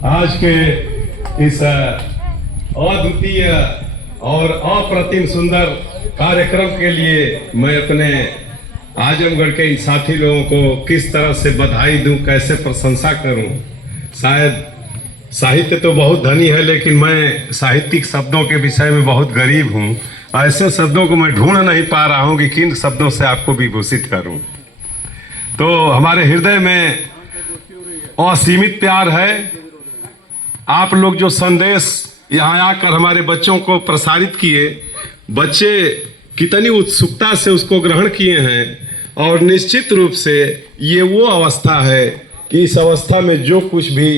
आज के इस अद्वितीय और अप्रतिम सुंदर कार्यक्रम के लिए मैं अपने आजमगढ़ के इन साथी लोगों को किस तरह से बधाई दूं, कैसे प्रशंसा करूं। शायद साहित्य तो बहुत धनी है, लेकिन मैं साहित्यिक शब्दों के विषय में बहुत गरीब हूं। ऐसे शब्दों को मैं ढूंढ नहीं पा रहा हूं कि किन शब्दों से आपको विभूषित करूं। तो हमारे हृदय में असीमित प्यार है। आप लोग जो संदेश यहाँ आकर हमारे बच्चों को प्रसारित किए, बच्चे कितनी उत्सुकता से उसको ग्रहण किए हैं। और निश्चित रूप से ये वो अवस्था है कि इस अवस्था में जो कुछ भी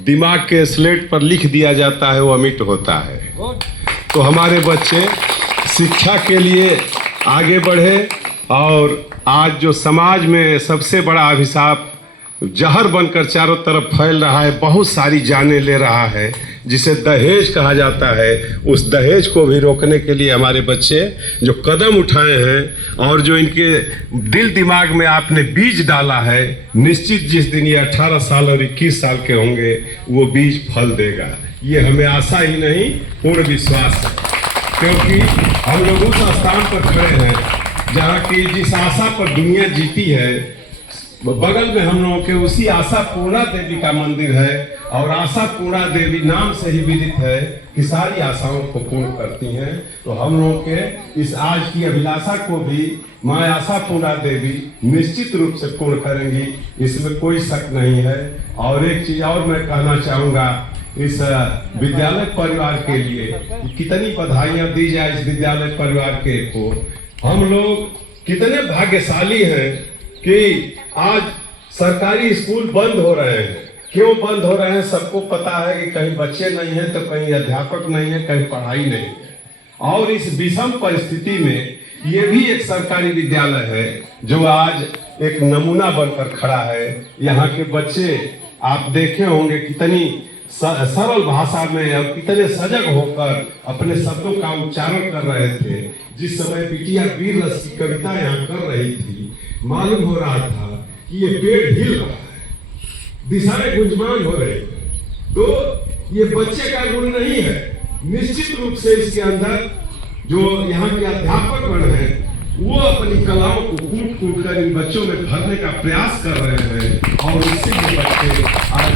दिमाग के स्लेट पर लिख दिया जाता है वो अमिट होता है। तो हमारे बच्चे शिक्षा के लिए आगे बढ़े। और आज जो समाज में सबसे बड़ा अभिशाप जहर बनकर चारों तरफ फैल रहा है, बहुत सारी जानें ले रहा है, जिसे दहेज कहा जाता है, उस दहेज को भी रोकने के लिए हमारे बच्चे जो कदम उठाए हैं और जो इनके दिल दिमाग में आपने बीज डाला है, निश्चित जिस दिन ये 18 साल और 21 साल के होंगे वो बीज फल देगा। ये हमें आशा ही नहीं, पूर्ण विश्वास है। क्योंकि हम लोग उस स्थान पर खड़े हैं जहाँ की जिस आशा पर दुनिया जीती है, बगल में हम लोगों के उसी आशा पूर्णा देवी का मंदिर है। और आशा पूर्णा देवी नाम से ही विदित है कि सारी आशाओं को पूर्ण करती हैं। तो हम लोगों के इस आज की अभिलाषा को भी माँ आशा पूर्णा देवी निश्चित रूप से पूर्ण करेंगी, इसमें कोई शक नहीं है। और एक चीज और मैं कहना चाहूँगा, इस विद्यालय परिवार के लिए कितनी बधाइयाँ दी जाए। इस विद्यालय परिवार के को हम लोग कितने भाग्यशाली हैं कि आज सरकारी स्कूल बंद हो रहे हैं। क्यों बंद हो रहे हैं सबको पता है कि कहीं बच्चे नहीं हैं तो कहीं अध्यापक नहीं है, कहीं पढ़ाई नहीं है। और इस विषम परिस्थिति में ये भी एक सरकारी विद्यालय है जो आज एक नमूना बनकर खड़ा है। यहाँ के बच्चे आप देखे होंगे कितनी सरल भाषा में और कितने सजग होकर अपने शब्दों का उच्चारण कर रहे थे। जिस समय बिटिया वीर रस की कविता यहाँ कर रही थी, मालूम हो रहा था कि ये पेड़ हिल रहा है, दिशाएं गुंजमान हो रही है। तो ये बच्चे का गुण नहीं है, निश्चित रूप से इसके अंदर जो यहाँ के अध्यापक बन हैं वो अपनी कलाओं को कूट कूट कर इन बच्चों में भरने का प्रयास कर रहे हैं। और इससे ये बच्चे आज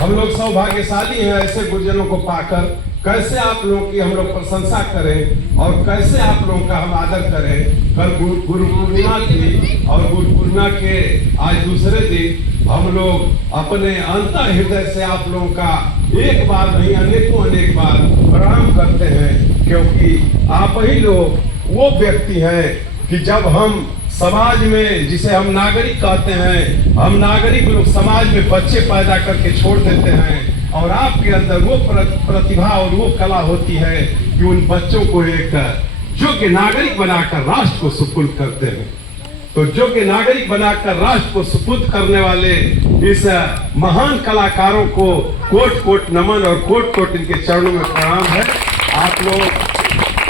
हम लोग सौभाग्यशाली हैं ऐसे गुरुजनों को पाकर। कैसे आप लोगों की हम लोग प्रशंसा करें और कैसे आप लोगों का हम आदर करें। कल गुरु पूर्णिमा थी और गुरु पूर्णिमा के आज दूसरे दिन हम लोग अपने अंतः हृदय से आप लोगों का एक बार नहीं अनेकों अनेक बार प्रणाम करते हैं। क्योंकि आप ही लोग वो व्यक्ति हैं कि जब हम समाज में, जिसे हम नागरिक कहते हैं, हम नागरिक लोग समाज में बच्चे पैदा करके छोड़ देते हैं। और आपके अंदर वो प्रतिभा और वो कला होती है कि उन बच्चों को एक योग्य नागरिक बनाकर राष्ट्र को सुपुर्द करते हैं। तो योग्य नागरिक बनाकर राष्ट्र को सुपुर्द करने वाले इस महान कलाकारों को कोट कोट नमन और कोट कोट इनके चरणों में प्रणाम है। आप लोग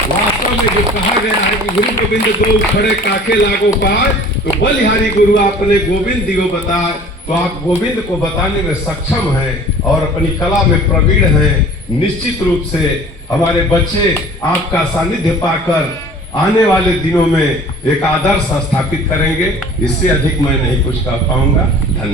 वास्तव में जो कहा गया है कि गुरु गोविंद दो खड़े काके लागो पार, तो बलिहारी गुरु आपने गोविंद दियो बता। तो आप गोविंद को बताने में सक्षम हैं और अपनी कला में प्रवीण हैं। निश्चित रूप से हमारे बच्चे आपका सानिध्य पाकर आने वाले दिनों में एक आदर्श स्थापित करेंगे। इससे अधिक मैं नहीं कुछ कह पाऊंगा। धन्यवाद।